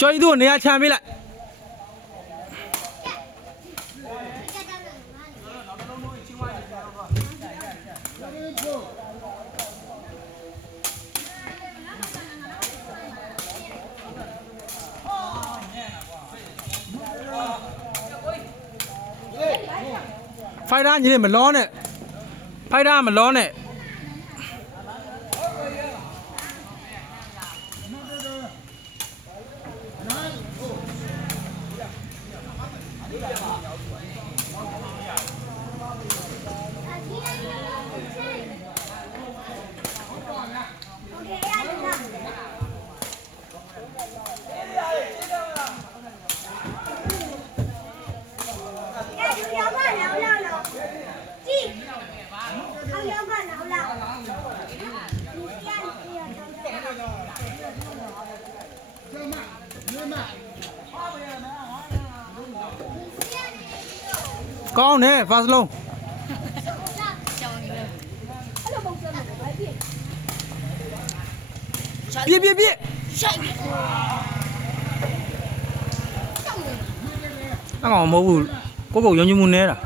ကျော်ကြီးတို့နေရာချမ်းပေးလိုက်ဖိုင်တာညီလေးမလောနဲ့ဖိုင်တာမလောနဲ့ကောင်းတယ်ဖာစလုံးပြည့်အကောင်မဟုတ်ဘူးကိုရုံညမှုနဲတာ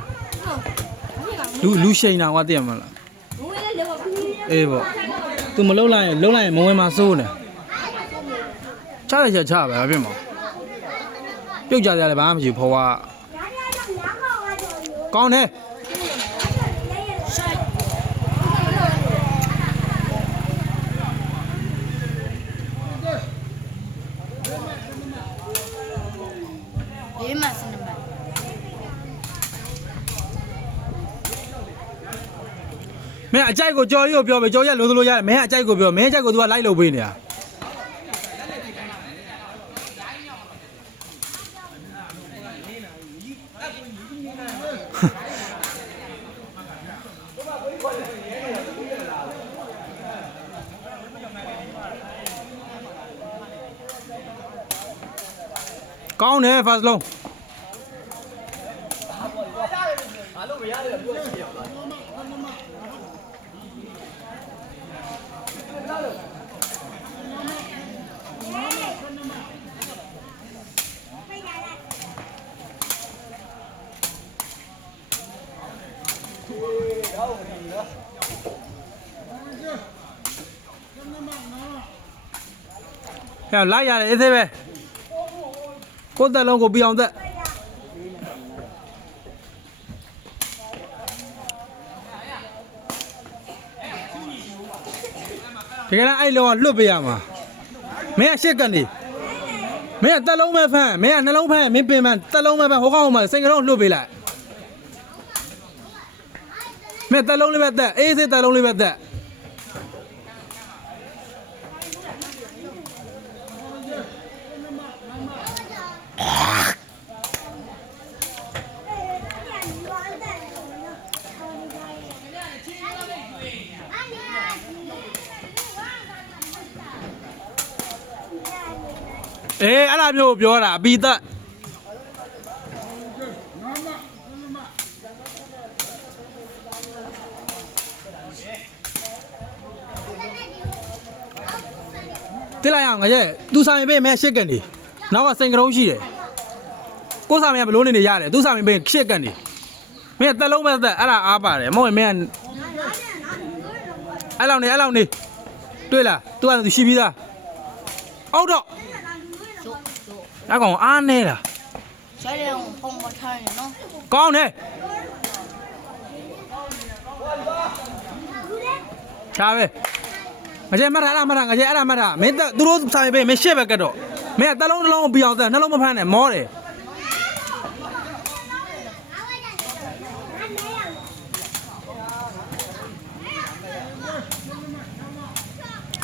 လူရှိန်တာကွာသိရမလားအေးပေါ့သူမလုံးလိုက်ရင်မဝင်မှာစိုးနေချရချပဲအပြင်မှာပြုတ်ကြတယ်လည်းဘာမှမရှိဘူးဖော်ကကောင်းတယ်မင်းအကြိုက်ကိုကြော်ရီကိုပြောပဲကြော်ရလို့သလိုရတယ်မင်းအကြိုက်ကိုပြောမင်းအကြိုက်ကို तू ကလိုက်လို့ပေးနေတာကောင်းတယ်ဖာစလုံးဟဲ့လိုက်ရတယ်အေးသေးပဲကိုယ်တက်လုံးကိုပြအောင်တက်ဒီကနေ့အဲ့လုံးကလွတ်ပေးရမှာမင်းကရှစ်ကနေမင်းကတက်လုံးပဲဖမ်းမင်းကနှလုံးဖမ်းမင်းပင်မတက်လုံးပဲဖမ်းဟိုကောင်မှစိတ်ကတော့လွတ်ပေးလိုက်မင်းတက်လုံးလေးပဲတက်အေးစေးတက်လုံးလေးပဲတက်အေးအဲ့ဒါမျိုးပြောတာအပီသက်တိလိုက်အောင်ငါရဲ့သူစာရင်ပေးမယ်ရှစ်ကန်နေနောက်ကစိန်ကရုံးရှိတယ်ကိုစာရင်ဘလို့နေရတယ်သူစာရင်ပေးရှစ်ကန်နေမင်းတက်လုံးပဲသက်အဲ့ဒါအားပါတယ်မဟုတ်ရင်မင်းအဲ့လောက်နေတွေ့လားသူကသူရှိပြီးသားအောက်တော့အကောင်အားနေတာဆိုင်ရအောင်ပုံမထားနေနော်ကောင်းတယ်ချာပဲငါကျဲမထားလားမထားငါကျဲအဲ့ဒါမထားမင်းသူတို့ဆိုင်ပေးမရှစ်ပဲကတ်တော့မင်းကတစ်လုံးကိုပြီးအောင်သက်နှလုံးမဖမ်းနဲ့မောတယ်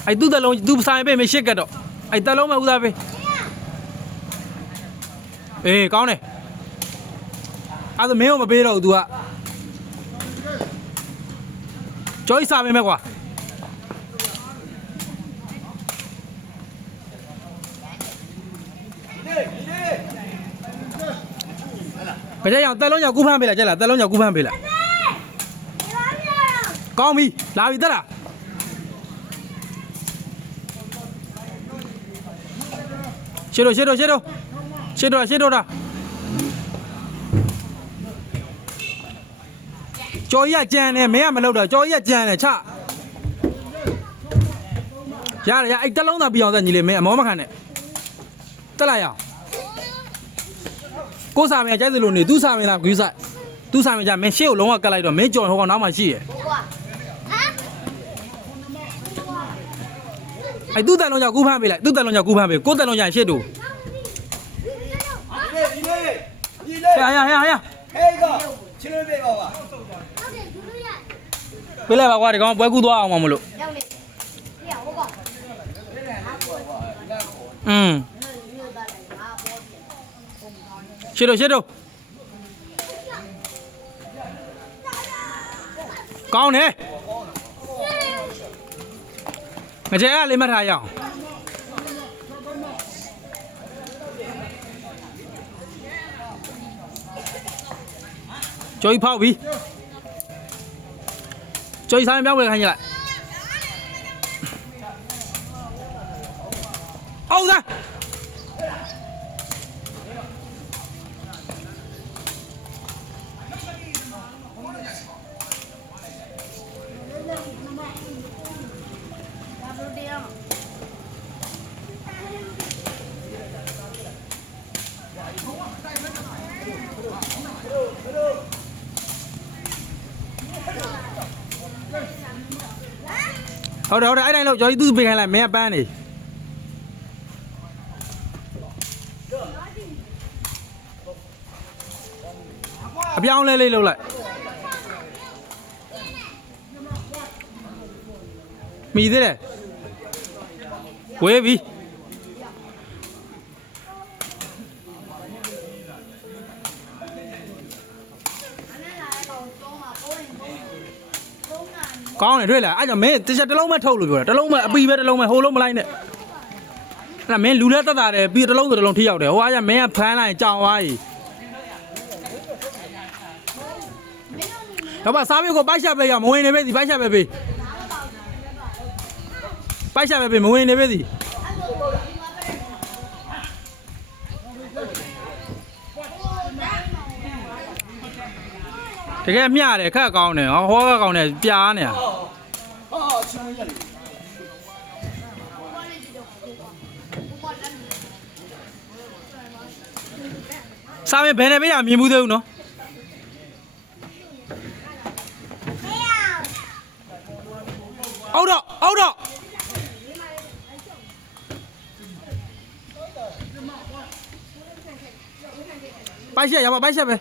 အဲ့သူ့တစ်လုံးသူဆိုင်ပေးမရှစ်ကတ်တော့အဲ့တစ်လုံးပဲဦးသားပေးအေးကောင်းတယ်အဲ့ဒါမင်းကိုမပေးတော့ဘူး तू ကကြောက်စားမင်းပဲကွာကြည့်ရအောင်တက်လုံးကြောက်ကူးဖမ်းပေးလိုက်ကြက်လားတက်လုံးကြောက်ကူးဖမ်းပေးလိုက်ကောင်းပြီလာပြီတက်လား ရှေ့တော့တာကျော်ကြီးကကြံတယ်မင်းကမလုပ်တော့ကျော်ကြီးကကြံတယ်ချရတယ်အဲ့တလုံးသာပြအောင်သက်ညီလေးမင်းအမောမခံနဲ့တက်လိုက်ရအောင်ကိုစာမင်းကကြိုက်သလိုနေသူစာမင်းလားဂူးဆိုင်သူစာမင်းကြမင်းရှေ့ကိုလုံးဝကတ်လိုက်တော့မင်းကြော်ဟိုကောင်နောက်မှရှိရယ်အဲ့သူ့တက်လုံးကြောင့်ကူးဖမ်းပေးလိုက်သူ့တက်လုံးကြောင့်ကူးဖမ်းပေးကိုတက်လုံးကြောင့်ရှေ့တူရဟေးကချစ်လို့ပေးပါပါပေးလိုက်ပါကွာဒီကောင်ပွဲကူးသွားအောင်မလို့ရှေ့တော့ကောင်းတယ်ငကြဲကလေးမထားရအောင်ကျော်ကြီးဖောက်ပြီကျော်ကြီးဆိုင်ပြောင်းဝင်ခိုင်းကြလိုက်အောင်သားဟုတ်တယ်အဲ့တိုင်းလို့ကျော်ကြီးသူ့ပေးခိုင်းလိုက်မင်းကပန်းနေအပြောင်းလဲလေးလုပ်လိုက်မိသေးတယ်ဝေးပြီကောင်းတယ်တွေ့လားအဲ့ကြောင့်မင်းတစ်ချက်တစ်လုံးမဲ့ထုတ်လို့ပြောတာတစ်လုံးမဲ့အပီပဲတစ်လုံးမဲ့ဟိုလုံးမလိုက်နဲ့အဲ့ဒါမင်းလူလက်တက်တာတယ်ပြီးတစ်လုံးဆိုတစ်လုံးထိရောက်တယ်ဟိုအားကျမင်းကဖမ်းလိုက်ကြောင်သွားပြီတော့ပါစားမျိုးကိုပိုက်ချက်ပဲရမဝင်နေပဲစီပိုက်ချက်ပဲပေးပိုက်ချက်ပဲပေးမဝင်နေပဲစီတကယ်မျှတယ်ခက်ကောင်းတယ်ဟောကကောင်းတယ်ပြားနေတာစားမယ်ဘယ်နဲ့ပေးရမြင်မှုသေးဘူးနော်အောက်တော့ပိုက်ချက်ရပါပိုက်ချက်ပဲ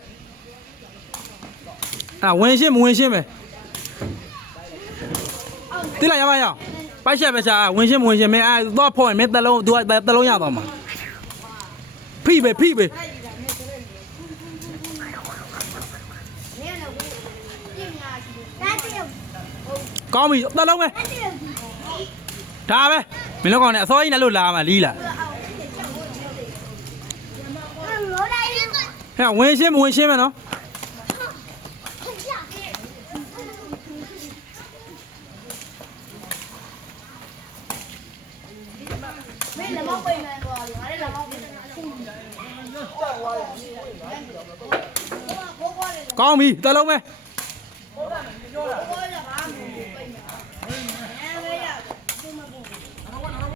ဝင်ရှင်းမဝင်ရှင်းပဲတိလိုက်ရပါရအောင်ပိုက်ချက်ပဲရှာဝင်ရှင်းမဝင်ရှင်းမင်းတော့ဖော်ရင်မင်းတလုံးသူကတလုံးရသွားမှာဖိပဲကောင်းပြီတလုံးပဲဒါပဲမင်းတို့ကောင်နဲ့အစောကြီးနဲ့လို့လာမှာလီးလာဟဲ့ဝင်ရှင်းမဝင်ရှင်းပဲနော်ကောင်းပြီတလုံးပဲ